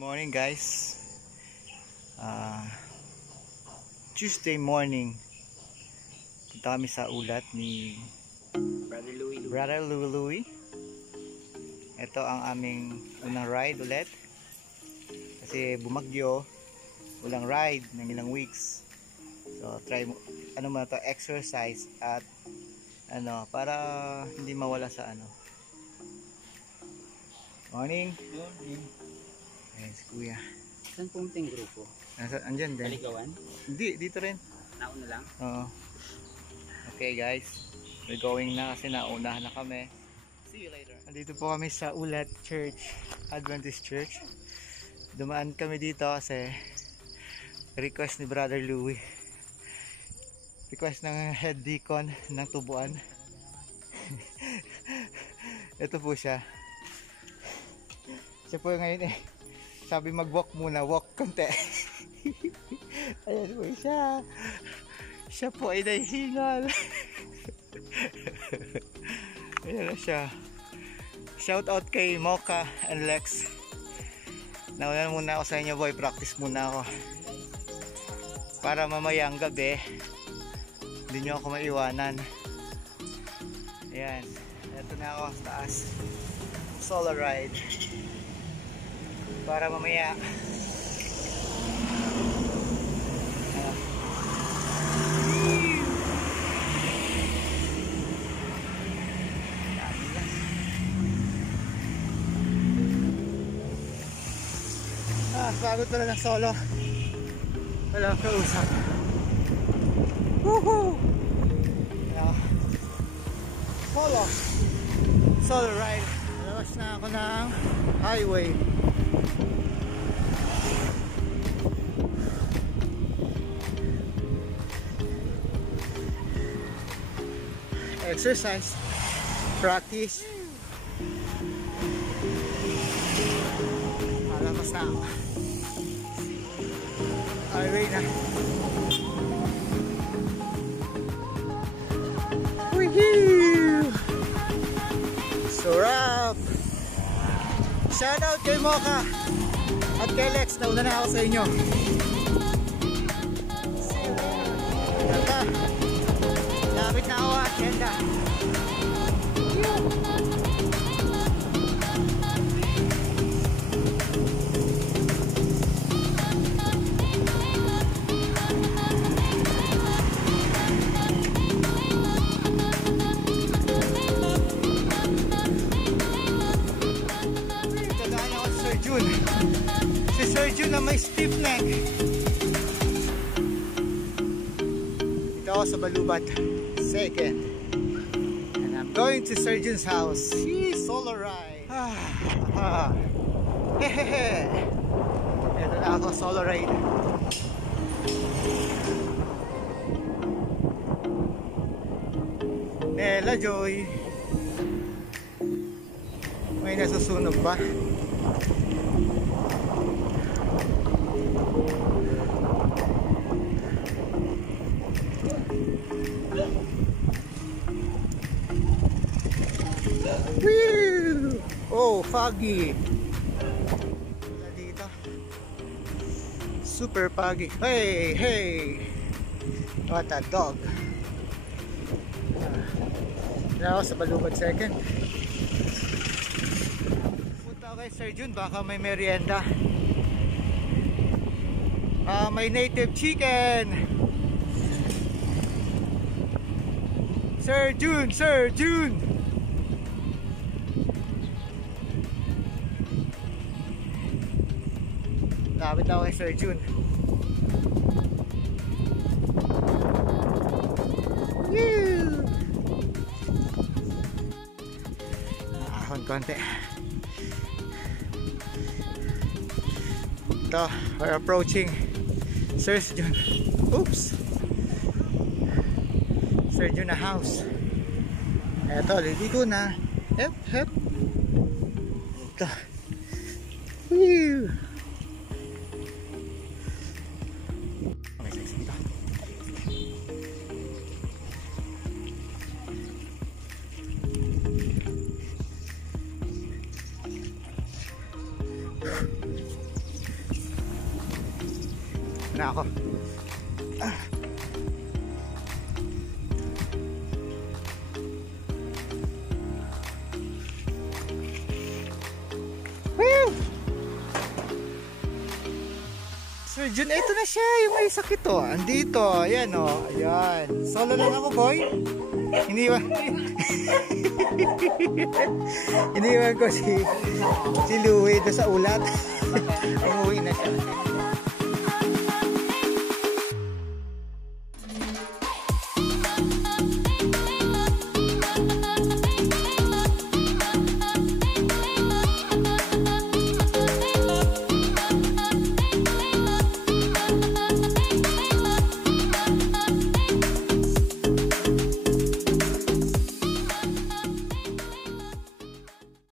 Morning guys. Tuesday morning punta kami sa ulat ni Brother Louie. Ito ang aming unang ride ulit kasi bumagyo, walang ride ng ilang weeks, so try mo exercise at para hindi mawala sa morning. Ayan si Kuya. Saan pumunta yung grupo? Andyan din. Kaligawan? Hindi, dito rin. Nauna lang? Oo. Okay guys, we're going na kasi naunahan na kami. See you later. Andito po kami sa Ulat Church, Adventist Church. Dumaan kami dito kasi request ni Brother Louie. Request ng head deacon ng Tubuan. Ito po siya. Siya po ngayon sabi mag-walk muna, walk konti. Ayan po siya. Siya po ay nahihingal. Ayan na siya. Shout out kay Mocha and Lex. Nauna muna ako sa inyo boy, practice muna ako. Para mamayang gabi, hindi nyo ako maiwanan. Ayan. Ito na ako sa taas. Solo ride. Para mamaya pagod pala ng solo, wala akong kausap. Woohoo! Solo ride. Labas na ako ng highway. Exercise, practice. Alapas na ako. Highway na. Woohoo! Sarap! Shout out kay Mocha at kay Lex. Nauna na ako sa inyo. Lapit na ako at ganda. Tagaan ako si Sir Jun. Si Sir Jun na may stiff neck. Dito ako sa Balubat. Second, and I'm going to Sir Jun's house. Solo ride. Hehehe. Ito na ako, solo ride. Nela Joy. May nasusunog pa. Woo! Oh, foggy. Wala dito. Super foggy. Hey, hey. What a dog. Na ako sa Balubat second. Punta ako kay Sir Jun, baka may merienda. May native chicken. Sir Jun, Sir Jun. Lapit ako kay Sir Jun. Woo! Ahon konti. Ito, we're approaching Sir Jun. Oops! Sir Jun na house. Ito, liligo na. Hep, hep. Ito. Woo! na ako. Woo! Sir Jun, ito na siya, yung may sakit oh. Andito, ayan oh. Ayan. Solo lang ako, boy. Iniwan. Iniwan ko si Louie doon sa ulat. Umuwi na siya.